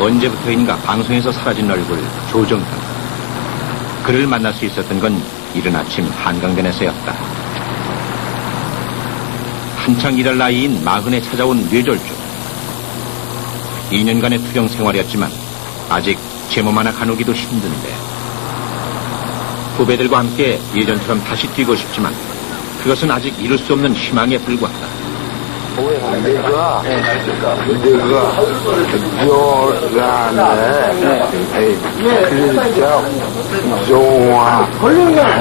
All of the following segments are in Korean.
언제부터인가 방송에서 사라진 얼굴 조정현. 그를 만날 수 있었던 건 이른 아침 한강변에서였다. 한창 일할 나이인 40에 찾아온 뇌졸중. 2년간의 투병 생활이었지만 아직 제 몸 하나 가누기도 힘든데 후배들과 함께 예전처럼 다시 뛰고 싶지만 그것은 아직 이룰 수 없는 희망에 불과하다. 내가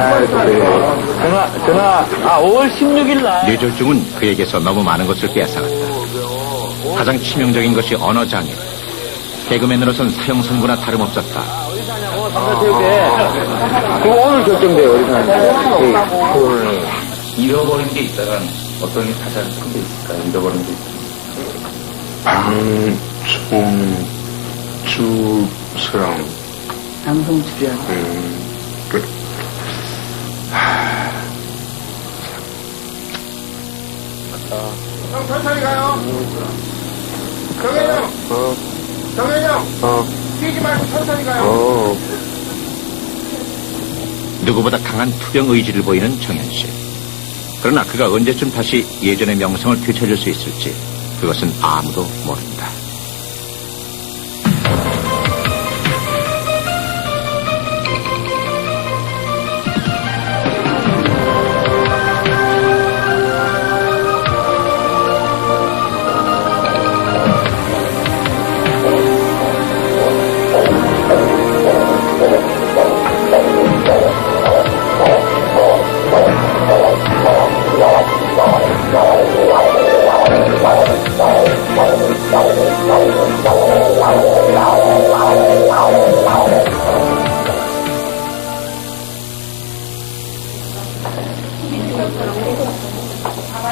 조란에 좋아할 때 5월 16일 날 뇌졸중은 그에게서 너무 많은 것을 빼앗아갔다. 가장 치명적인 것이 언어장애. 개그맨으로선 사형선고나 다름없었다. 어디 사냐고 삼성체육회. 그거 오늘 결정돼요. 어디 사냐고. 잃어버린 게 있다간 어떤 게 가장 큰 게 있을까요? 잃어버린 게 방송주랑 방송 출연. 형 천천히 가요. 정현이 형. 정현이 형. 뛰지 말고 천천히 가요. 누구보다 강한 투병 의지를 보이는 정현 씨. 그러나 그가 언제쯤 다시 예전의 명성을 되찾을 수 있을지 그것은 아무도 모른다.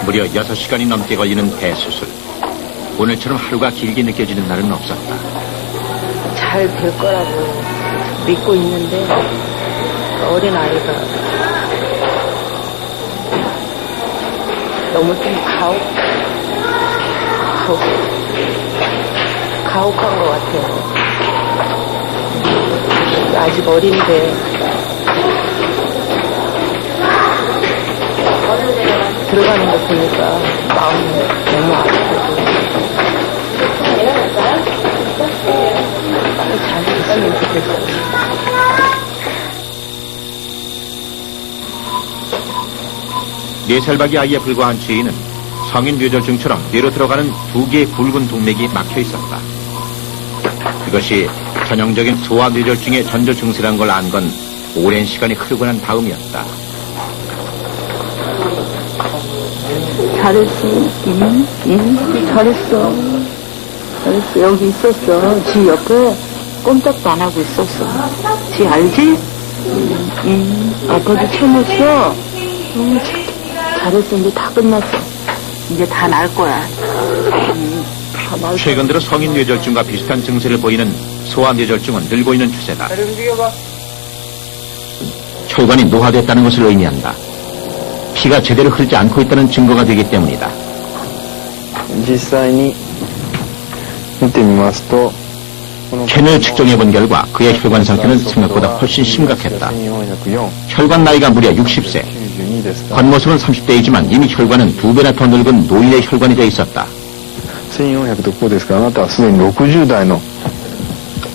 무려 6시간이 넘게 걸리는 폐수술. 오늘처럼 하루가 길게 느껴지는 날은 없었다. 잘 될 거라고 믿고 있는데 어린 아이가 너무 좀 가혹한 것 같아요. 아직 어린데 들어가는 거 보니까 마음이 너무 아프고 빨리 잘 됐으면 좋겠어요. 네 살박이 아이에 불과한 주인은 성인 뇌졸중처럼 뇌로 들어가는 2개의 굵은 동맥이 막혀 있었다. 그것이 전형적인 소아 뇌졸중의 전조 증세란 걸 안 건 오랜 시간이 흐르고 난 다음이었다. 잘했어. 잘했어. 잘했어. 여기 있었어. 지 옆에 꼼짝도 안 하고 있었어. 지 알지? 아빠도 참았어. 잘했어. 이제 다 끝났어. 이제 다 날 거야. 최근 들어 성인 뇌졸중과 비슷한 증세를 보이는 소아 뇌졸중은 늘고 있는 추세다. 혈관이 노화됐다는 것을 의미한다. 피가 제대로 흐르지 않고 있다는 증거가 되기 때문이다. 実際に見てみますと 캔을 측정해본 결과 그의 혈관 상태는 생각보다 훨씬 심각했다. 1404 혈관 나이가 무려 60세. 92ですから 겉모습은 30대이지만 이미 혈관은 2배나 더 늙은 노인의 혈관이 되어 있었다. 1400とここですからあなたはすでに60代の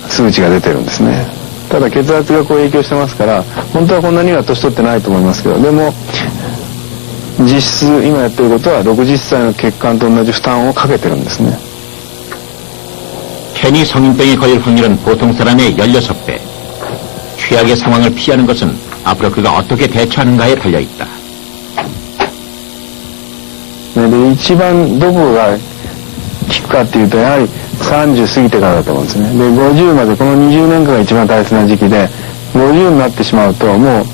数値が出てるんですね。ただ血圧がこう影響してますから本当はこんなには年取ってないと思いますけど、でも実質今やってることは60歳の血管と同じ負担をかけてるんですね。 캔이 성인병에 걸릴 확률은 보통 사람의 16배. 최악의 상황을 피하는 것은 앞으로 그가 어떻게 대처하는가에 달려있다. で一番どこが効くかっていうとやはり30過ぎてからだと思うんですね。で50までこの20年間が一番大切な時期で50になってしまうともう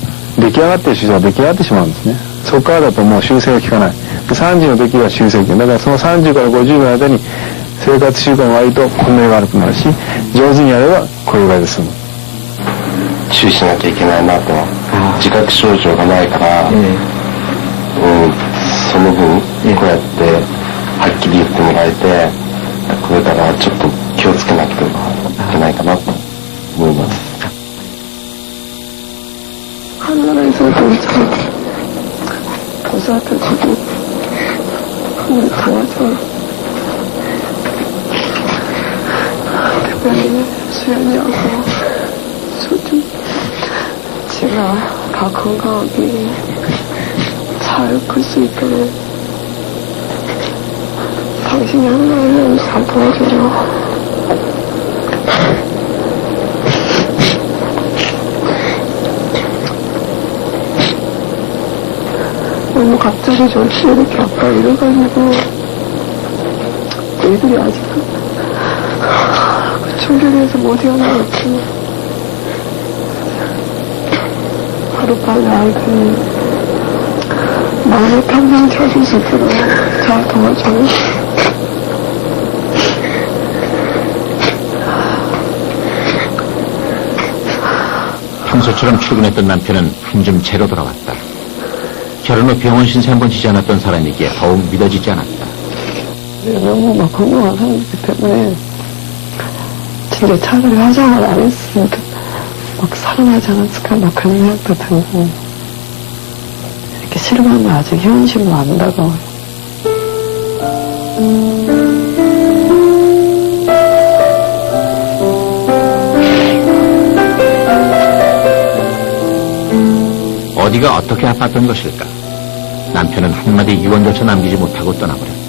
出来上がっている手術が出来上がってしまうんですね。そこからだともう修正が効かない。で30の時は修正効く。だからその30から50の間に生活習慣が悪いとこんなに悪くなるし、上手にやればこういう場で済む。注意しなきゃいけないなと。自覚症状がないから、その分こうやってはっきり言ってもらえて、これからちょっと気をつけなくては。じゃないかなと思います。 하늘에서도 참 보살펴주고 우리 도와줘. 대표님 수연이하고 소좀 제가 다 건강하게 잘 클 수 있도록 당신이 하나님 잘 도와줘요. 너무 갑자기 저렇게 이렇게 아빠 이래가지고 애들이 아직도 그 충격에서 못 일어나겠지. 하루빨리 아이들이 마음의 평정을 찾을 수 있도록 잘 도와줘요. 평소처럼 출근했던 남편은 한줌 재로 돌아왔다. 결혼 후 병원 신세 한 번 지지 않았던 사람이기에 더욱 믿어지지 않았다. 너무 막 건강한 사람이기 때문에 진짜 차라리 화장을 안 했으면 막 살아나지 않았을까 막 그런 생각도 들고 이렇게 실망은 아직 현실로 안 다가와요. 어디가 어떻게 아팠던 것일까? 남편은 한마디 유언조차 남기지 못하고 떠나버렸다.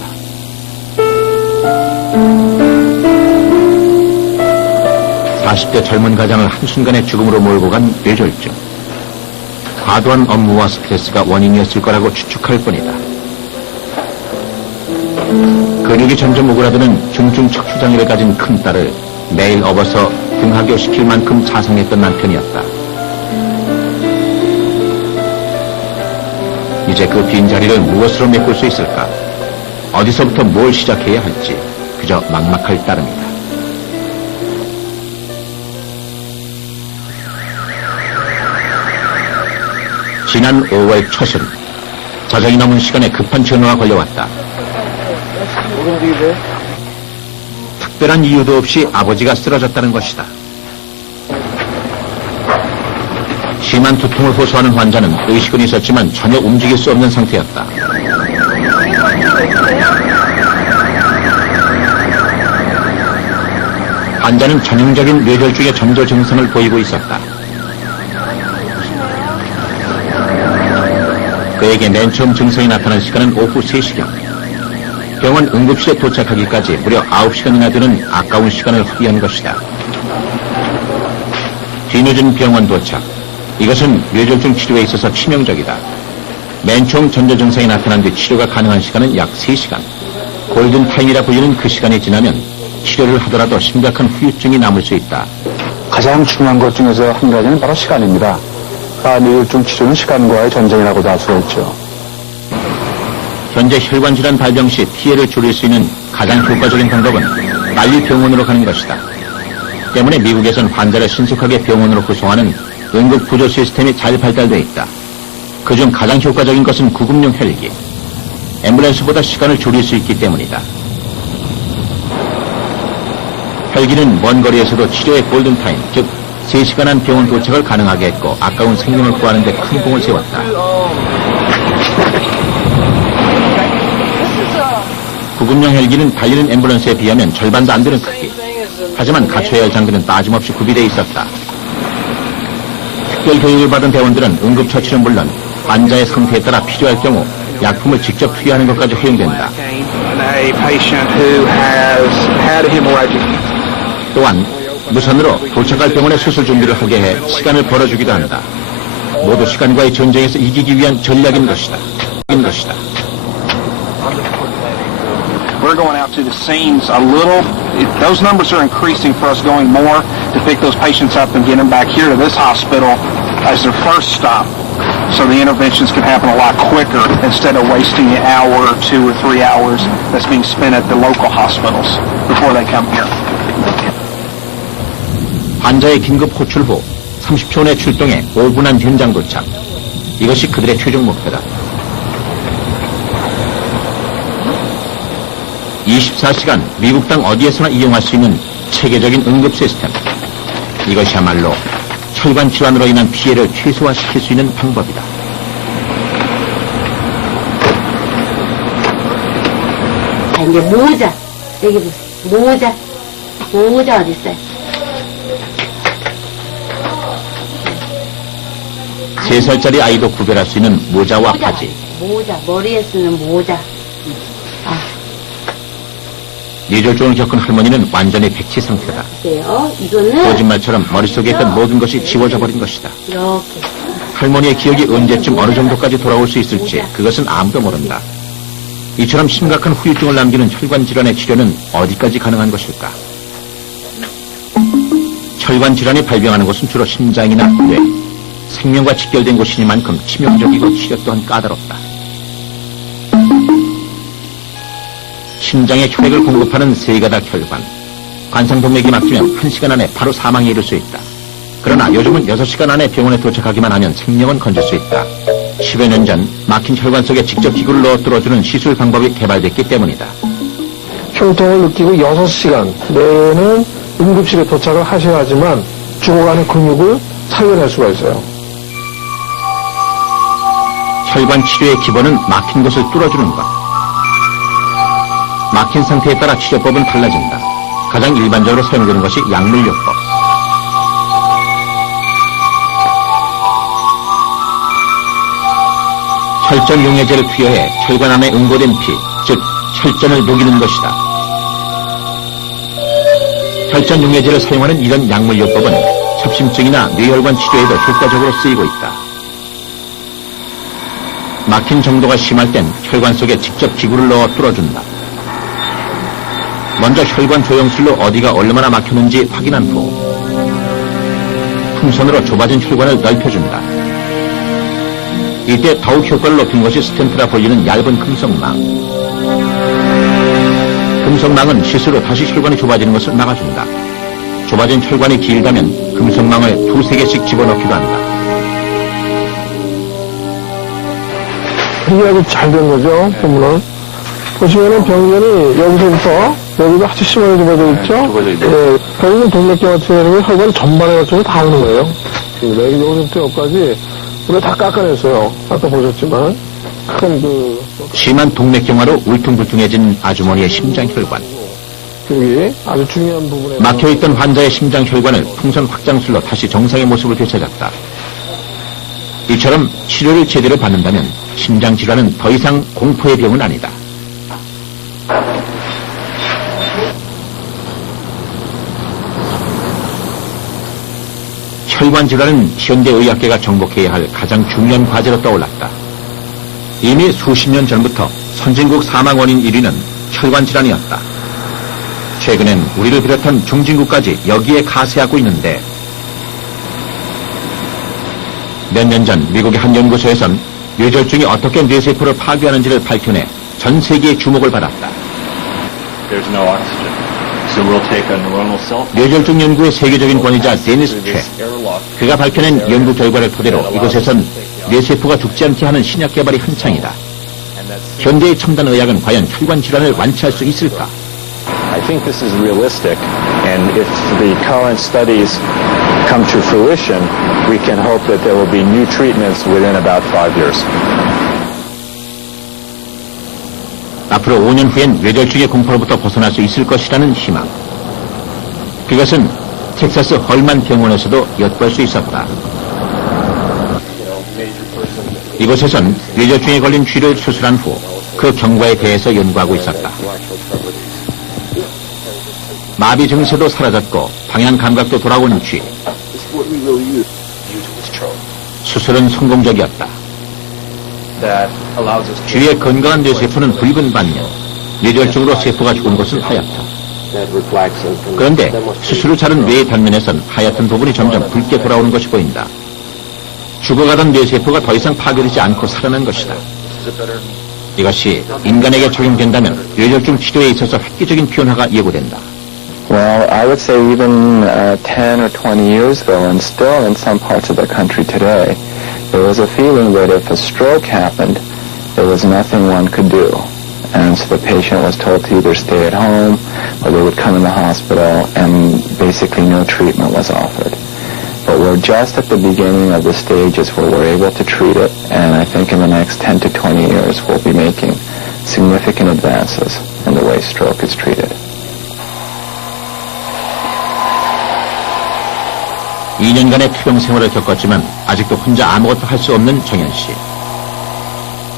(40대) 젊은 가장을 한순간에 죽음으로 몰고 간 뇌졸중. 과도한 업무와 스트레스가 원인이었을 거라고 추측할 뿐이다. 근육이 점점 오그라드는 중증 척추장애를 가진 큰딸을 매일 업어서 등하교시킬 만큼 자상했던 남편이었다. 이제 그 빈자리를 무엇으로 메꿀 수 있을까? 어디서부터 뭘 시작해야 할지 그저 막막할 따름이다. 지난 5월 초순, 자정이 넘은 시간에 급한 전화가 걸려왔다. 특별한 이유도 없이 아버지가 쓰러졌다는 것이다. 심한 두통을 호소하는 환자는 의식은 있었지만 전혀 움직일 수 없는 상태였다. 환자는 전형적인 뇌졸중의 전조 증상을 보이고 있었다. 그에게 맨 처음 증상이 나타난 시간은 오후 3시경. 병원 응급실에 도착하기까지 무려 9시간이나 되는 아까운 시간을 허비한 것이다. 뒤늦은 병원 도착. 이것은 뇌졸중 치료에 있어서 치명적이다. 맨 처음 전조 증상이 나타난 뒤 치료가 가능한 시간은 약 3시간. 골든타임이라 불리는 그 시간이 지나면 치료를 하더라도 심각한 후유증이 남을 수 있다. 가장 중요한 것 중에서 한 가지는 바로 시간입니다. 뇌졸중 치료는 시간과의 전쟁이라고도 할 수가 있죠. 현재 혈관질환 발병 시 피해를 줄일 수 있는 가장 효과적인 방법은 빨리 병원으로 가는 것이다. 때문에 미국에선 환자를 신속하게 병원으로 후송하는 응급구조 시스템이 잘 발달되어 있다. 그중 가장 효과적인 것은 구급용 헬기. 앰뷸런스보다 시간을 줄일 수 있기 때문이다. 헬기는 먼 거리에서도 치료의 골든타임, 즉 3시간 안 병원 도착을 가능하게 했고 아까운 생명을 구하는 데 큰 공을 세웠다. 구급용 헬기는 달리는 앰뷸런스에 비하면 절반도 안 되는 크기. 하지만 갖춰야 할 장비는 빠짐없이 구비되어 있었다. 특별 교육을 받은 대원들은 응급처치는 물론 환자의 상태에 따라 필요할 경우 약품을 직접 투여하는 것까지 허용된다. 또한 무선으로 도착할 병원의 수술 준비를 하게 해 시간을 벌어주기도 한다. 모두 시간과의 전쟁에서 이기기 위한 전략인 것이다. We're going out to the scenes a little. Those numbers are increasing for us going more to pick those patients up and get them back here to this hospital as their first stop. So the interventions can happen a lot quicker instead of wasting an hour or 2 or 3 hours that's being spent at the local hospitals before they come here. 환자의 긴급 호출 후 30초 내 출동해 5분 안 현장 도착. 이것이 그들의 최종 목표다. 24시간 미국 땅 어디에서나 이용할 수 있는 체계적인 응급 시스템. 이것이야말로 혈관 질환으로 인한 피해를 최소화시킬 수 있는 방법이다. 자, 이제 모자. 여기 보세요. 모자 어디 있어요? 3살짜리 아이도 구별할 수 있는 모자와 바지. 모자, 머리에 쓰는 모자. 뇌졸중을 겪은 할머니는 완전히 백치 상태다. 보세요. 이거는 거짓말처럼 머릿속에 있던 모든 것이 지워져 버린 것이다. 이렇게. 할머니의 기억이 언제쯤 어느 정도까지 돌아올 수 있을지 그것은 아무도 모른다. 이처럼 심각한 후유증을 남기는 혈관 질환의 치료는 어디까지 가능한 것일까? 혈관 질환이 발병하는 곳은 주로 심장이나 뇌, 생명과 직결된 곳이니만큼 치명적이고 치료 또한 까다롭다. 심장에 혈액을 공급하는 세 가닥 혈관, 관상동맥이 막히면 1시간 안에 바로 사망에 이를 수 있다. 그러나 요즘은 6시간 안에 병원에 도착하기만 하면 생명은 건질 수 있다. 10여 년 전 막힌 혈관 속에 직접 기구를 넣어 뚫어주는 시술 방법이 개발됐기 때문이다. 흉통을 느끼고 6시간 내에는 응급실에 도착을 하셔야 하지만 죽어가는 근육을 살려낼 수가 있어요. 혈관 치료의 기본은 막힌 곳을 뚫어주는 것. 막힌 상태에 따라 치료법은 달라진다. 가장 일반적으로 사용되는 것이 약물요법. 혈전 용해제를 투여해 혈관 안에 응고된 피, 즉 혈전을 녹이는 것이다. 혈전 용해제를 사용하는 이런 약물요법은 협심증이나 뇌혈관 치료에도 효과적으로 쓰이고 있다. 막힌 정도가 심할 땐 혈관 속에 직접 기구를 넣어 뚫어준다. 먼저 혈관 조영술로 어디가 얼마나 막혔는지 확인한 후 풍선으로 좁아진 혈관을 넓혀준다. 이때 더욱 효과를 높인 것이 스텐트라 불리는 얇은 금속망. 금속망은 시스로 다시 혈관이 좁아지는 것을 막아준다. 좁아진 혈관이 길다면 금속망을 2-3개씩 집어넣기도 한다. 이게 아주 잘 된 거죠, 보면은. 보시면은 병변이 여기서부터 여기도 아주 심하게 좁아져 있죠? 네. 결국은 동맥경 같은 경우는 혈관 전반에 걸쳐서 다 오는 거예요. 여기서부터 여기까지 우리가 다 깎아냈어요. 아까 보셨지만. 큰 심한 동맥경화로 울퉁불퉁해진 아주머니의 심장혈관. 여기 아주 중요한 부분에. 막혀있던 환자의 심장혈관을 풍선 확장술로 다시 정상의 모습을 되찾았다. 이처럼 치료를 제대로 받는다면 심장질환은 더 이상 공포의 병은 아니다. 혈관 질환은 현대의학계가 정복해야 할 가장 중요한 과제로 떠올랐다. 이미 수십 년 전부터 선진국 사망 원인 1위는 혈관 질환이었다. 최근엔 우리를 비롯한 중진국까지 여기에 가세하고 있는데 몇 년 전 미국의 한 연구소에선 뇌졸중이 어떻게 뇌세포를 파괴하는지를 밝혀내 전 세계의 주목을 받았다. 뇌졸중 연구의 세계적인 권위자 데니스 최. 그가 밝혀낸 연구 결과를 토대로 이곳에선 뇌세포가 죽지 않게 하는 신약 개발이 한창이다. 현대의 첨단 의학은 과연 혈관 질환을 완치할 수 있을까? I think this is realistic, and if the current studies come to fruition, we can hope that there will be new treatments within about 5 years. 앞으로 5년 후엔 뇌졸중의 공포로부터 벗어날 수 있을 것이라는 희망. 그것은 텍사스 헐만 병원에서도 엿볼 수 있었다. 이곳에선 뇌졸중에 걸린 쥐를 수술한 후 그 경과에 대해서 연구하고 있었다. 마비 증세도 사라졌고 방향 감각도 돌아온 쥐. 수술은 성공적이었다. 쥐의 건강한 뇌세포는 붉은 반면 뇌졸중으로 세포가 죽은 것은 하얗다. 그런데 수술 후 자른 뇌의 단면에선 하얗던 부분이 점점 붉게 돌아오는 것이 보인다. 죽어가던 뇌세포가 더 이상 파괴되지 않고 살아난 것이다. 이것이 인간에게 적용된다면 뇌졸중 치료에 있어서 획기적인 변화가 예고된다. Well, I would say even 10 or 20 years ago, and still in some parts of the country today, there was a feeling that if a stroke happened, there was nothing one could do. And so the patient was told to either stay at home or they would come in the hospital, and basically no treatment was offered. But we're just at the beginning of the stages where we're able to treat it, and I think in the next 10 to 20 years we'll be making significant advances in the way stroke is treated. 2년간의 투병 생활을 겪었지만 아직도 혼자 아무것도 할 수 없는 정현 씨.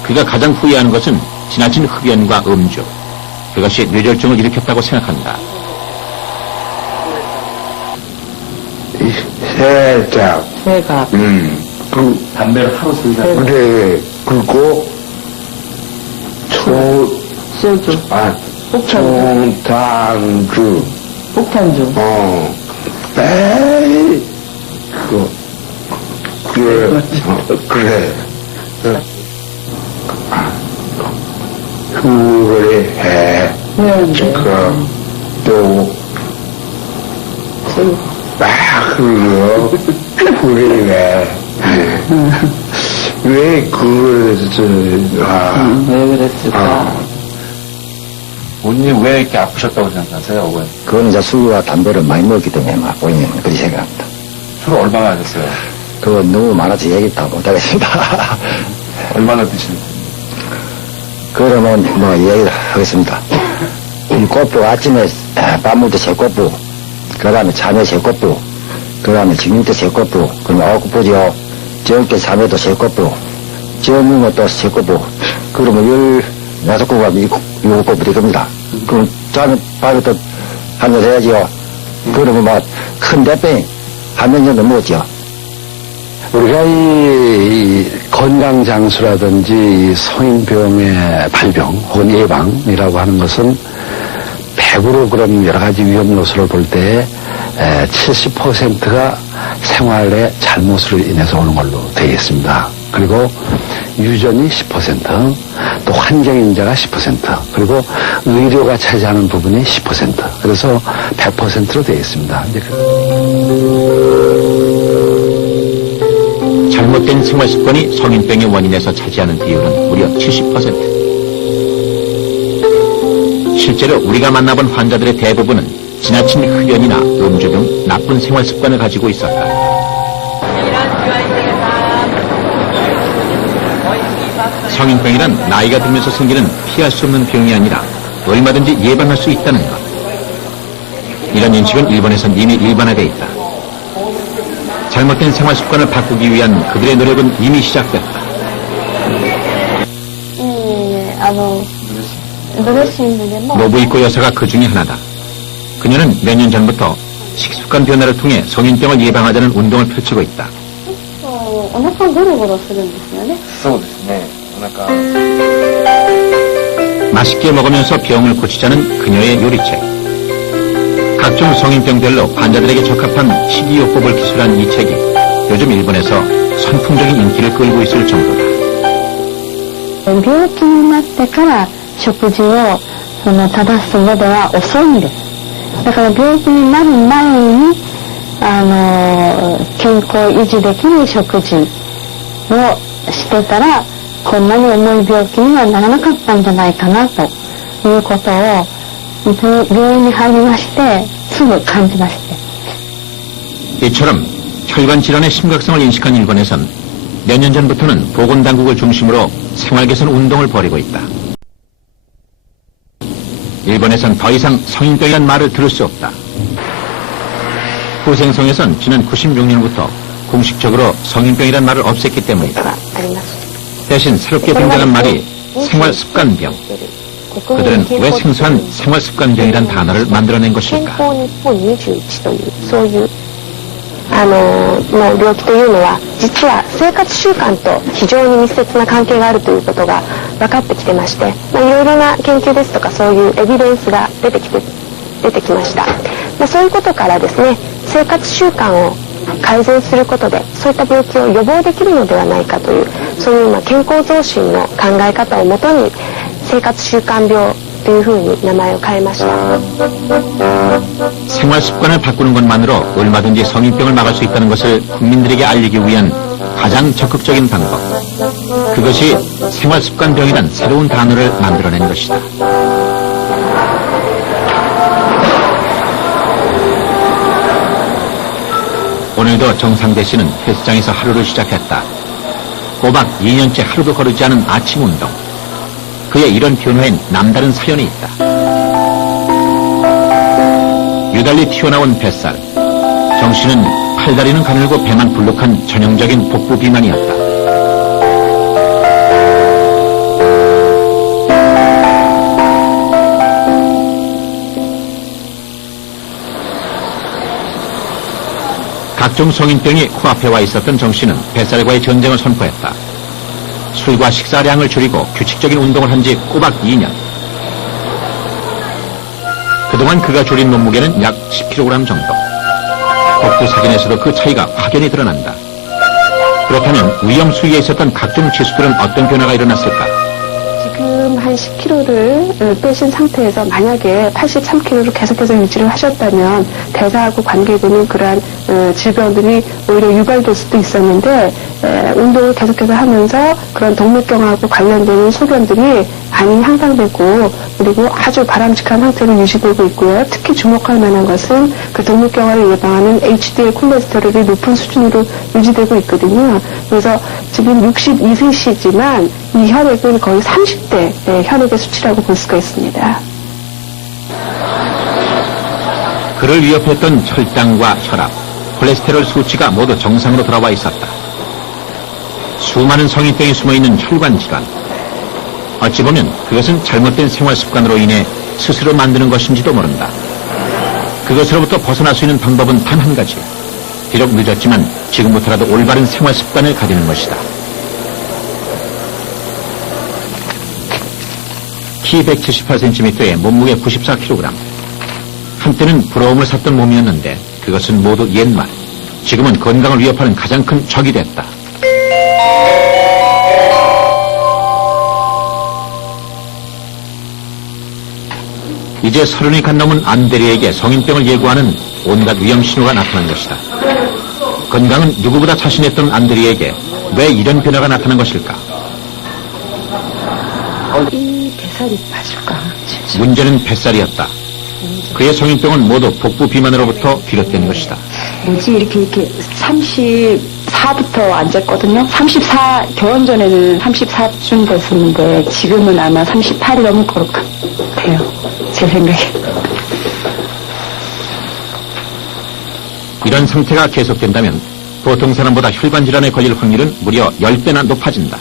그가 가장 후회하는 것은 지나친 흡연과 음주. 그것이 뇌졸중을 일으켰다고 생각한다. 세자. 제가 담배를 하루 세자. 그래. 그리고 소주, 총탄주. 폭탄주. 에이. 그래. 그래. 그래. 또. 그래요. 그래. 왜 그랬을까? 왜 그랬을까? 본인이 왜 이렇게 아프셨다고 생각하세요? 왜? 그건 이제 술과 담배를 많이 먹기 때문에 막 본인은 그렇게 생각합니다. 술 얼마나 하셨어요? 그거 너무 많아서 얘기 다 못하겠습니다. 얼마나 드시는지? 그러면 뭐 얘기하겠습니다. 꽃부 아침에 밥 먹을 때 세 꽃부, 그 다음에 참외 세 꽃부, 그 다음에 지금 때 세 꽃부, 그러면 9꽃부죠. 저녁 때 참외도 세 꽃부, 저녁에 또 세 꽃부, 그러면 16꽃부가 7꽃부 되겁니다. 그럼 짜면 밥에 또 한 잔 해야지요. 그러면 막 큰 대병 한 명 정도 먹었죠. 우리가 이 건강장수라든지 성인병의 발병 혹은 예방이라고 하는 것은 100으로 그런 여러 가지 위험 요소를 볼 때 70%가 생활의 잘못으로 인해서 오는 걸로 되어 있습니다. 그리고 유전이 10%, 또 환경인자가 10%, 그리고 의료가 차지하는 부분이 10%. 그래서 100%로 되어 있습니다. 잘못된 생활 습관이 성인병의 원인에서 차지하는 비율은 무려 70%. 실제로 우리가 만나본 환자들의 대부분은 지나친 흡연이나 음주 등 나쁜 생활 습관을 가지고 있었다. 성인병이란 나이가 들면서 생기는 피할 수 없는 병이 아니라 얼마든지 예방할 수 있다는 것. 이런 인식은 일본에선 이미 일반화되어 있다. 잘못된 생활 습관을 바꾸기 위한 그들의 노력은 이미 시작됐다. 노부이코 여사가 그 중에 하나다. 그녀는 몇 년 전부터 식습관 변화를 통해 성인병을 예방하자는 운동을 펼치고 있다. お腹ゴロゴロするんですよね。そうですね。お腹。 맛있게 먹으면서 병을 고치자는 그녀의 요리책. 각종 성인병별로 환자들에게 적합한 식이요법을 기술한 이 책이 요즘 일본에서 선풍적인 인기를 끌고 있을 정도다. 病気になってから食事を正すのでは遅いんです。だから病気になる前に健康維持できる食事をしてたらこんなに重い病気にはならなかったんじゃないかなということを病院に入りましてすぐ感じまして 이처럼 혈관 질환의 심각성을 인식한 일본에선 몇 년 전부터는 보건당국을 중심으로 생활 개선 운동을 벌이고 있다. 일본에선 더 이상 성인병이란 말을 들을 수 없다. 후생성에선 지난 96년부터 공식적으로 성인병이란 말을 없앴기 때문이다. 대신 새롭게 등장한 말이 생활습관병. 그들은 왜 생소한 생활습관병이란 단어를 만들어낸 것일까? 病気というのは実は生活習慣と非常に密接な関係があるということが分かってきてまして、いろいろな研究ですとかそういうエビデンスが出てきました。そういうことからですね、生活習慣を改善することでそういった病気を予防できるのではないかというそういう健康増進の考え方をもとに生活習慣病というふうに名前を変えました。 생활 습관을 바꾸는 것만으로 얼마든지 성인병을 막을 수 있다는 것을 국민들에게 알리기 위한 가장 적극적인 방법. 그것이 생활습관병이란 새로운 단어를 만들어낸 것이다. 오늘도 정상대 씨는 헬스장에서 하루를 시작했다. 꼬박 2년째 하루도 거르지 않은 아침 운동. 그의 이런 변화엔 남다른 사연이 있다. 유달리 튀어나온 뱃살. 정 씨는 팔다리는 가늘고 배만 불룩한 전형적인 복부 비만이었다. 각종 성인병이 코앞에 와 있었던 정 씨는 뱃살과의 전쟁을 선포했다. 술과 식사량을 줄이고 규칙적인 운동을 한 지 꼬박 2년. 그동안 그가 줄인 몸무게는 약 10kg 정도. 복부 사진에서도 그 차이가 확연히 드러난다. 그렇다면 위험 수위에 있었던 각종 지수들은 어떤 변화가 일어났을까? 지금 한 10kg를 빼신 상태에서 만약에 83kg를 계속해서 유지를 하셨다면 대사하고 관계되는 그러한 질병들이 오히려 유발될 수도 있었는데 운동을 계속해서 하면서 그런 동맥경화하고 관련되는 소견들이 많이 향상되고 그리고 아주 바람직한 상태로 유지되고 있고요. 특히 주목할 만한 것은 그 동맥경화를 예방하는 HDL 콜레스테롤이 높은 수준으로 유지되고 있거든요. 그래서 지금 62세시지만 이 혈액은 거의 30대 혈액의 수치라고 볼 수가 있습니다. 그를 위협했던 혈당과 혈압, 콜레스테롤 수치가 모두 정상으로 돌아와 있었다. 수많은 성인병이 숨어있는 혈관 질환. 어찌 보면 그것은 잘못된 생활 습관으로 인해 스스로 만드는 것인지도 모른다. 그것으로부터 벗어날 수 있는 방법은 단 한 가지. 비록 늦었지만 지금부터라도 올바른 생활 습관을 가지는 것이다. 키 178cm에 몸무게 94kg. 한때는 부러움을 샀던 몸이었는데 그것은 모두 옛말. 지금은 건강을 위협하는 가장 큰 적이 됐다. 이제 30이 갓 넘은 안대리에게 성인병을 예고하는 온갖 위험 신호가 나타난 것이다. 건강은 누구보다 자신했던 안대리에게 왜 이런 변화가 나타난 것일까? 이 뱃살이 빠질까? 문제는 뱃살이었다. 그의 성인병은 모두 복부 비만으로부터 비롯된 것이다. 뭐지 이렇게 34부터 앉았거든요. 34 결혼 전에는 34쯤 됐었는데 지금은 아마 38이 넘을 것 같아요. 제 생각에. 이런 상태가 계속된다면 보통 사람보다 혈관 질환에 걸릴 확률은 무려 10배나 높아진다.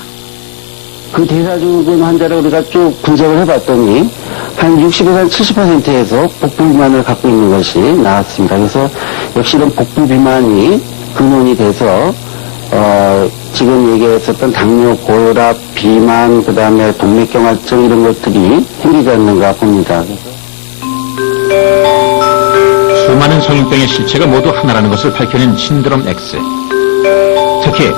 그 대사증후군 환자를 우리가 쭉 분석을 해봤더니 한 60에서 한 70%에서 복부 비만을 갖고 있는 것이 나왔습니다. 그래서 역시 이런 복부 비만이 근원이 돼서 지금 얘기했었던 당뇨, 고혈압, 비만, 그 다음에 동맥경화증 이런 것들이 생기지 않는가 봅니다. 수많은 성인병의 실체가 모두 하나라는 것을 밝혀낸 신드롬 X. 특히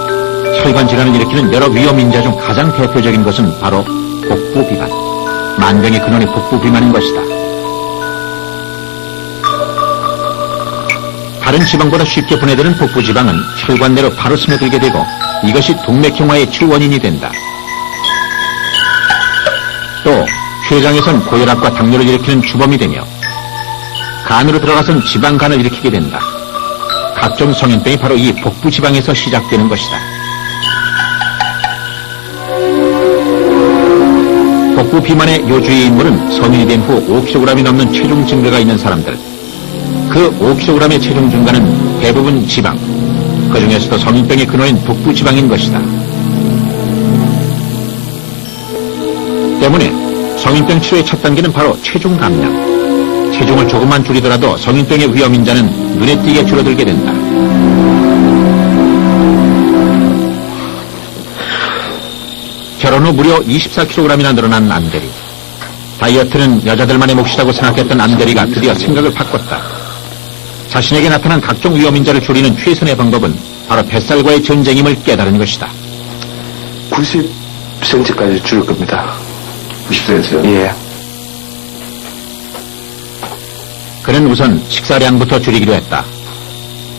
혈관 질환을 일으키는 여러 위험 인자 중 가장 대표적인 것은 바로 복부 비만. 만병의 근원이 복부 비만인 것이다. 다른 지방보다 쉽게 분해되는 복부 지방은 혈관 내로 바로 스며들게 되고 이것이 동맥경화의 주 원인이 된다. 또 췌장에선 고혈압과 당뇨를 일으키는 주범이 되며 간으로 들어가선 지방간을 일으키게 된다. 각종 성인병이 바로 이 복부 지방에서 시작되는 것이다. 복부 비만의 요주의 인물은 성인이 된 후 5kg이 넘는 체중 증가가 있는 사람들. 그 5kg의 체중 증가는 대부분 지방, 그 중에서도 성인병의 근원인 복부 지방인 것이다. 때문에 성인병 치료의 첫 단계는 바로 체중 감량. 체중을 조금만 줄이더라도 성인병의 위험 인자는 눈에 띄게 줄어들게 된다. 결혼 후 무려 24kg이나 늘어난 안대리. 다이어트는 여자들만의 몫이라고 생각했던 안대리가 드디어 생각을 바꿨다. 자신에게 나타난 각종 위험 인자를 줄이는 최선의 방법은 바로 뱃살과의 전쟁임을 깨달은 것이다. 90cm까지 줄일 겁니다. 90cm요? 예. 그는 우선 식사량부터 줄이기로 했다.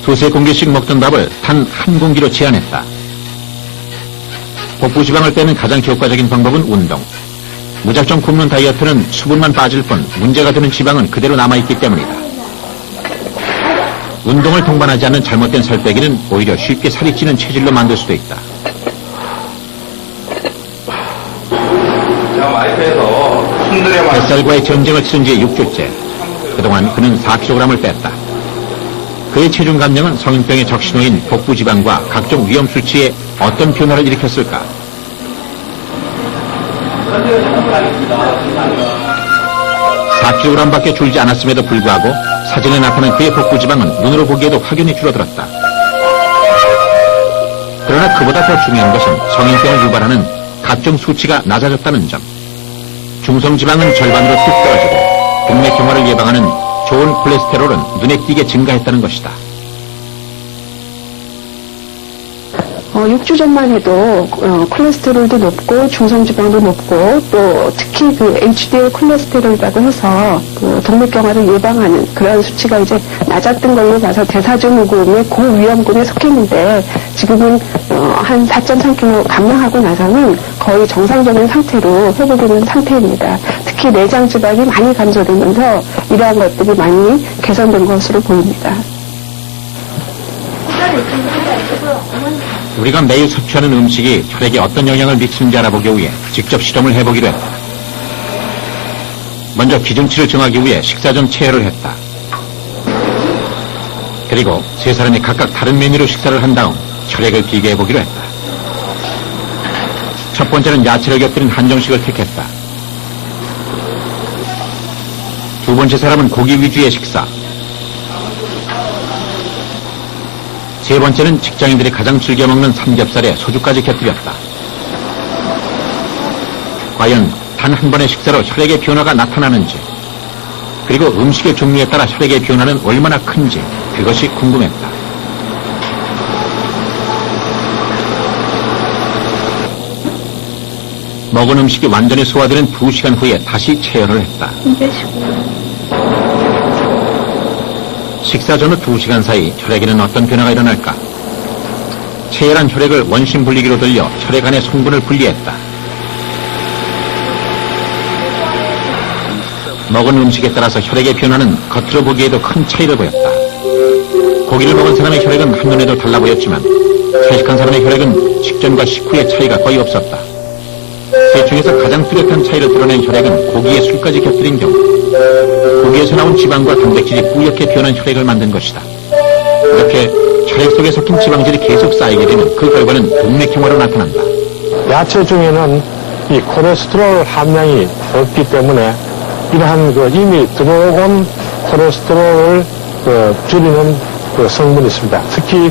두세 공기씩 먹던 밥을 단 한 공기로 제한했다. 복부 지방을 빼는 가장 효과적인 방법은 운동. 무작정 굶는 다이어트는 수분만 빠질 뿐 문제가 되는 지방은 그대로 남아있기 때문이다. 운동을 동반하지 않는 잘못된 살 빼기는 오히려 쉽게 살이 찌는 체질로 만들 수도 있다. 뱃살과의 전쟁을 치른 지 6주째. 그동안 그는 4kg을 뺐다. 그의 체중 감량은 성인병의 적신호인 복부 지방과 각종 위험 수치에 어떤 변화를 일으켰을까? 4kg밖에 줄지 않았음에도 불구하고 사진에 나타난 그의 복부 지방은 눈으로 보기에도 확연히 줄어들었다. 그러나 그보다 더 중요한 것은 성인병을 유발하는 각종 수치가 낮아졌다는 점. 중성지방은 절반으로 뚝 떨어지고 동맥경화를 예방하는 좋은 콜레스테롤은 눈에 띄게 증가했다는 것이다. 6주 전만 해도 콜레스테롤도 높고 중성지방도 높고 또 특히 그 HDL 콜레스테롤이라고 해서 그 동맥경화를 예방하는 그런 수치가 이제 낮았던 걸로 봐서 대사증후군의 고위험군에 속했는데 지금은 한 4.3kg 감량하고 나서는 거의 정상적인 상태로 회복되는 상태입니다. 특히 내장 지방이 많이 감소되면서 이러한 것들이 많이 개선된 것으로 보입니다. 우리가 매일 섭취하는 음식이 혈액에 어떤 영향을 미치는지 알아보기 위해 직접 실험을 해보기로 했다. 먼저 기준치를 정하기 위해 식사 전 체열을 했다. 그리고 세 사람이 각각 다른 메뉴로 식사를 한 다음 혈액을 비교해보기로 했다. 첫 번째는 야채를 곁들인 한정식을 택했다. 두 번째 사람은 고기 위주의 식사. 세 번째는 직장인들이 가장 즐겨 먹는 삼겹살에 소주까지 곁들였다. 과연 단 한 번의 식사로 혈액의 변화가 나타나는지, 그리고 음식의 종류에 따라 혈액의 변화는 얼마나 큰지 그것이 궁금했다. 먹은 음식이 완전히 소화되는 2시간 후에 다시 체열을 했다. 식사 전 후 2시간 사이 혈액에는 어떤 변화가 일어날까? 체열한 혈액을 원심 분리기로 돌려 혈액 안의 성분을 분리했다. 먹은 음식에 따라서 혈액의 변화는 겉으로 보기에도 큰 차이를 보였다. 고기를 먹은 사람의 혈액은 한눈에도 달라 보였지만 채식한 사람의 혈액은 식전과 식후의 차이가 거의 없었다. 셋 중에서 가장 뚜렷한 차이를 드러낸 혈액은 고기에 술까지 곁들인 경우 고기에서 나온 지방과 단백질이 뿌옇게 변한 혈액을 만든 것이다. 이렇게 혈액 속에 섞인 지방질이 계속 쌓이게 되면 그 결과는 동맥경화로 나타난다. 야채 중에는 이 콜레스테롤 함량이 없기 때문에 이러한 이미 들어온 콜레스테롤을 줄이는 성분이 있습니다. 특히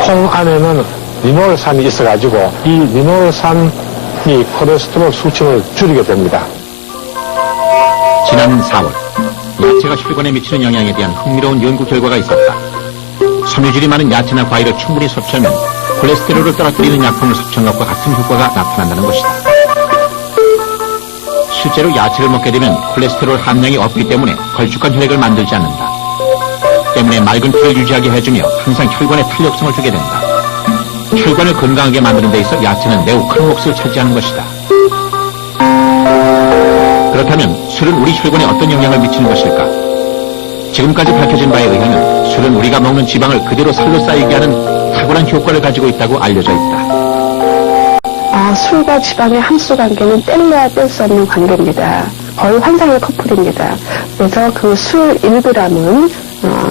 콩 안에는 리놀산이 있어가지고 이 리놀산이 콜레스테롤 수치를 줄이게 됩니다. 지난 4월, 야채가 혈관에 미치는 영향에 대한 흥미로운 연구 결과가 있었다. 섬유질이 많은 야채나 과일을 충분히 섭취하면 콜레스테롤을 떨어뜨리는 약품을 섭취한 것과 같은 효과가 나타난다는 것이다. 실제로 야채를 먹게 되면 콜레스테롤 함량이 없기 때문에 걸쭉한 혈액을 만들지 않는다. 때문에 맑은 피를 유지하게 해주며 항상 혈관에 탄력성을 주게 된다. 혈관을 건강하게 만드는 데 있어 야채는 매우 큰 몫을 차지하는 것이다. 그렇다면 술은 우리 혈관에 어떤 영향을 미치는 것일까? 지금까지 밝혀진 바에 의하면 술은 우리가 먹는 지방을 그대로 살로 쌓이게 하는 탁월한 효과를 가지고 있다고 알려져 있다. 술과 지방의 함수 관계는 뗄래야 뗄 수 없는 관계입니다. 거의 환상의 커플입니다. 그래서 그 술 1g은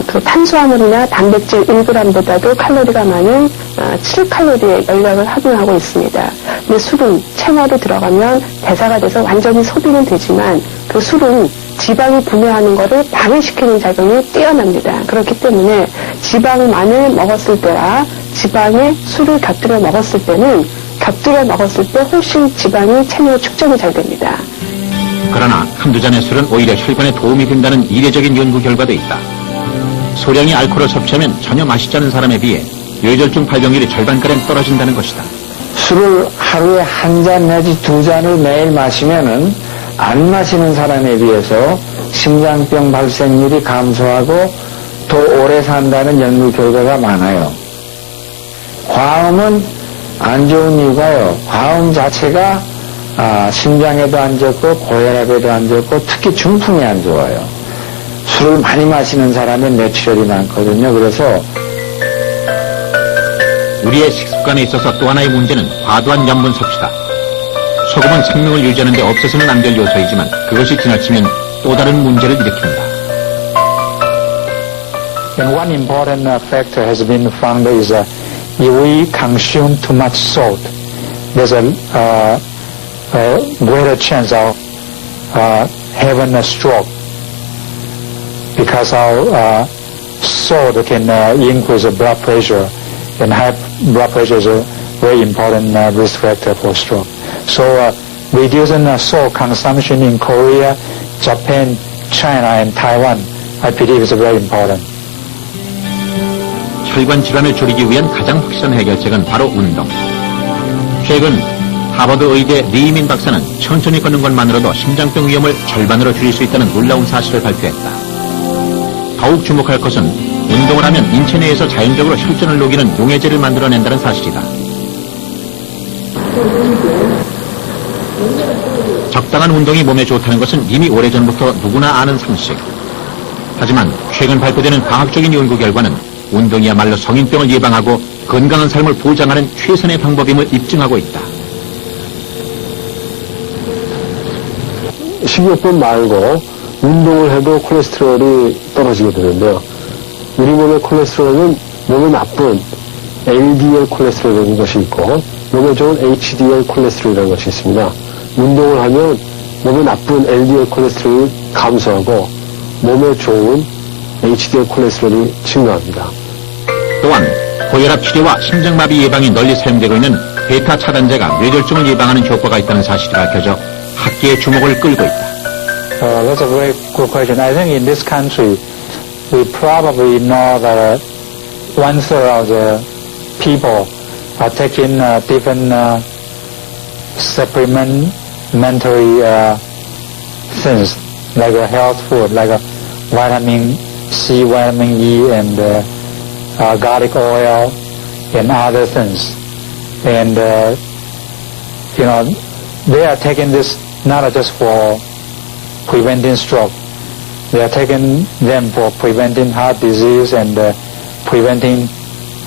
그 탄수화물이나 단백질 1g보다도 칼로리가 많은 7칼로리의 열량을 함유하고 있습니다. 근데 술은 체내로 들어가면 대사가 돼서 완전히 소비는 되지만 그 술은 지방이 분해하는 것을 방해시키는 작용이 뛰어납니다. 그렇기 때문에 지방만을 먹었을 때와 지방에 술을 곁들여 먹었을 때는 곁들여 먹었을 때 훨씬 지방이 체내에 축적이 잘 됩니다. 그러나 한두 잔의 술은 오히려 혈관에 도움이 된다는 이례적인 연구 결과도 있다. 소량의 알코올을 섭취하면 전혀 마시지 않은 사람에 비해 뇌졸중 발병률이 절반가량 떨어진다는 것이다. 술을 하루에 한 잔 내지 2잔을 매일 마시면은 안 마시는 사람에 비해서 심장병 발생률이 감소하고 더 오래 산다는 연구 결과가 많아요. 과음은 안 좋은 이유가요. 과음 자체가 심장에도 안 좋고 고혈압에도 안 좋고 특히 중풍이 안 좋아요. 술을 많이 마시는 사람은 뇌출혈이 많거든요. 그래서 우리의 식습관에 있어서 또 하나의 문제는 과도한 염분 섭취다. 소금은 생명을 유지하는 데 없어서는 안 될 요소이지만 그것이 지나치면 또 다른 문제를 일으킨다. And one important factor has been found is if we consume too much salt, there's a greater chance of having a stroke because our salt can increase the blood pressure, and high blood pressure is a very important risk factor for stroke. So reducing salt consumption in Korea, Japan, China, and Taiwan, I believe is very important. 혈관 질환을 줄이기 위한 가장 확실한 해결책은 바로 운동. 최근 하버드 의대 리이민 박사는 천천히 걷는 것만으로도 심장병 위험을 절반으로 줄일 수 있다는 놀라운 사실을 발표했다. 더욱 주목할 것은 운동을 하면 인체 내에서 자연적으로 혈전을 녹이는 용해제를 만들어낸다는 사실이다. 적당한 운동이 몸에 좋다는 것은 이미 오래전부터 누구나 아는 상식. 하지만 최근 발표되는 과학적인 연구 결과는 운동이야말로 성인병을 예방하고 건강한 삶을 보장하는 최선의 방법임을 입증하고 있다. 식이요법 말고 운동을 해도 콜레스테롤이 떨어지게 되는데요. 우리 몸의 콜레스테롤은 몸에 나쁜 LDL 콜레스테롤이라는 것이 있고 몸에 좋은 HDL 콜레스테롤이라는 것이 있습니다. 운동을 하면 몸에 나쁜 LDL 콜레스테롤이 감소하고 몸에 좋은 HDL 콜레스테롤이 증가합니다. 또한 고혈압 치료와 심장마비 예방에 널리 사용되고 있는 베타 차단제가 뇌졸중을 예방하는 효과가 있다는 사실이 밝혀져 학계의 주목을 끌고 있다. That's a very good question. I think in this country, we probably know that 1/3 of the people are taking different supplementary things, like a health food, like a vitamin C, vitamin E, and garlic oil, and other things. And, they are taking this not just for preventing stroke. They are taking them for preventing heart disease and preventing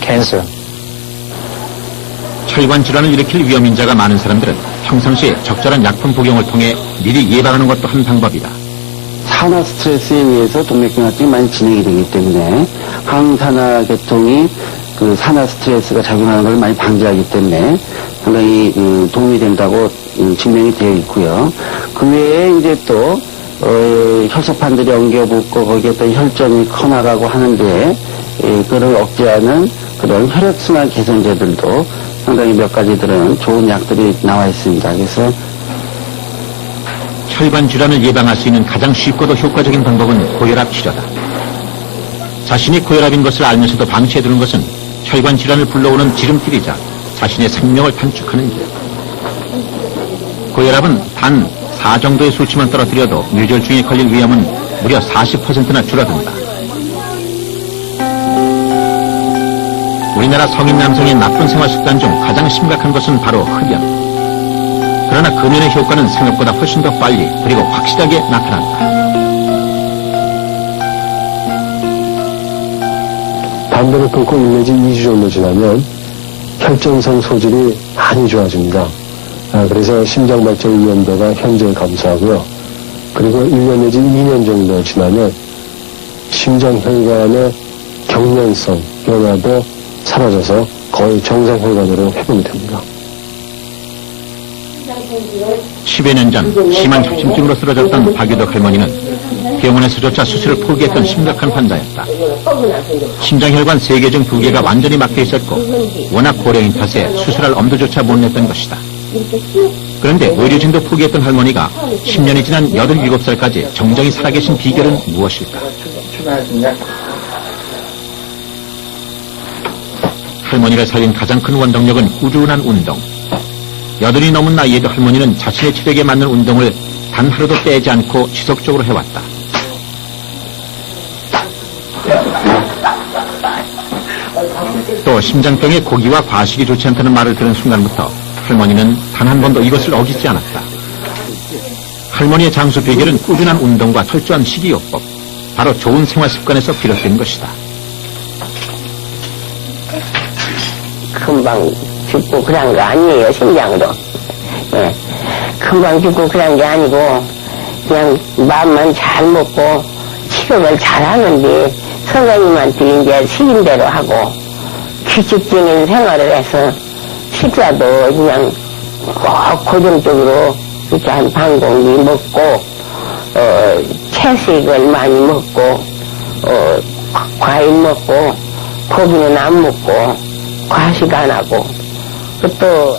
cancer. 혈관 질환을 일으킬 위험 인자가 많은 사람들은 평상시에 적절한 약품 복용을 통해 미리 예방하는 것도 한 방법이다. 산화 스트레스에 의해서 동맥경화증이 많이 진행이 되기 때문에 항산화계통이 그 산화 스트레스가 작용하는 걸 많이 방지하기 때문에 상당히 도움이 된다고 증명이 되어 있고요. 그 외에 이제 또 혈소판들이 엉겨붙고 거기에 또 혈전이 커나가고 하는데 그걸 억제하는 그런 혈액순환 개선제들도 상당히 몇 가지들은 좋은 약들이 나와 있습니다. 그래서 혈관 질환을 예방할 수 있는 가장 쉽고도 효과적인 방법은 고혈압 치료다. 자신이 고혈압인 것을 알면서도 방치해두는 것은 혈관 질환을 불러오는 지름길이자 자신의 생명을 단축하는 길. 고혈압은 단 4 정도의 수치만 떨어뜨려도 뇌졸중에 걸릴 위험은 무려 40%나 줄어든다. 우리나라 성인 남성의 나쁜 생활 습관 중 가장 심각한 것은 바로 흡연. 그러나 금연의 효과는 생각보다 훨씬 더 빨리 그리고 확실하게 나타난다. 담배를 끊고 1 내지 2주 정도 지나면 혈전성 소질이 많이 좋아집니다. 그래서 심장발전 위험도가 현저히 감소하고요. 그리고 1년 내지 2년 정도 지나면 심장혈관의 경련성 변화도 사라져서 거의 정상 혈관으로 회복이 됩니다. 10여 년 전 심한 협심증으로 쓰러졌던 박유덕 할머니는 병원에서조차 수술을 포기했던 심각한 환자였다. 심장혈관 3개 중 2개가 완전히 막혀 있었고 워낙 고령인 탓에 수술할 엄두조차 못 냈던 것이다. 그런데 의료진도 포기했던 할머니가 10년이 지난 87살까지 정정히 살아계신 비결은 무엇일까? 할머니를 살린 가장 큰 원동력은 꾸준한 운동. 80이 넘은 나이에도 할머니는 자신의 체력에 맞는 운동을 단 하루도 빼지 않고 지속적으로 해왔다. 또 또 심장병에 고기와 과식이 좋지 않다는 말을 들은 순간부터 할머니는 단 한 번도 이것을 어기지 않았다. 할머니의 장수 비결은 꾸준한 운동과 철저한 식이요법, 바로 좋은 생활 습관에서 비롯된 것이다. 금방 죽고 그런 거 아니에요, 심장으로. 예. 금방 죽고 그런 게 아니고 그냥 마음만 잘 먹고 치료를 잘 하는데 선생님한테 이제 시킨 대로 하고 규칙적인 생활을 해서 식사도 그냥 꼭 고정적으로 이렇게 한 반 공기 먹고 채식을 많이 먹고 과일 먹고 고기는 안 먹고 과식 안 하고 또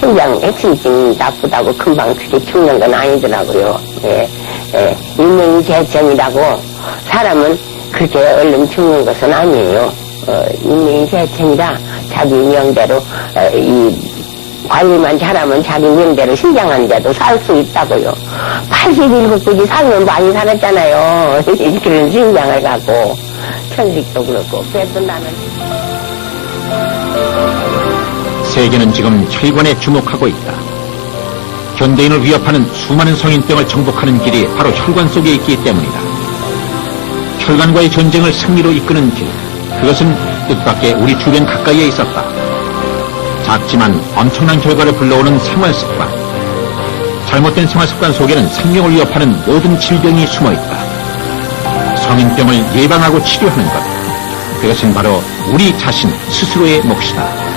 심장 액심증이 나쁘다고 금방 그렇게 죽는 건 아니더라고요. 예, 예. 인명재천이라고 사람은 그렇게 얼른 죽는 것은 아니에요. 인명재천이라 자기 명대로 이 관리만 잘하면 자기 명대로 신장하는데도 살 수 있다고요. 87까지 살면 많이 살았잖아요. 그런 신장을 갖고 천식도 그렇고 그래도 나는 세계는 지금 혈관에 주목하고 있다. 현대인을 위협하는 수많은 성인병을 정복하는 길이 바로 혈관 속에 있기 때문이다. 혈관과의 전쟁을 승리로 이끄는 길, 그것은 뜻밖의 우리 주변 가까이에 있었다. 작지만 엄청난 결과를 불러오는 생활습관. 잘못된 생활습관 속에는 생명을 위협하는 모든 질병이 숨어있다. 성인병을 예방하고 치료하는 것, 그것은 바로 우리 자신 스스로의 몫이다.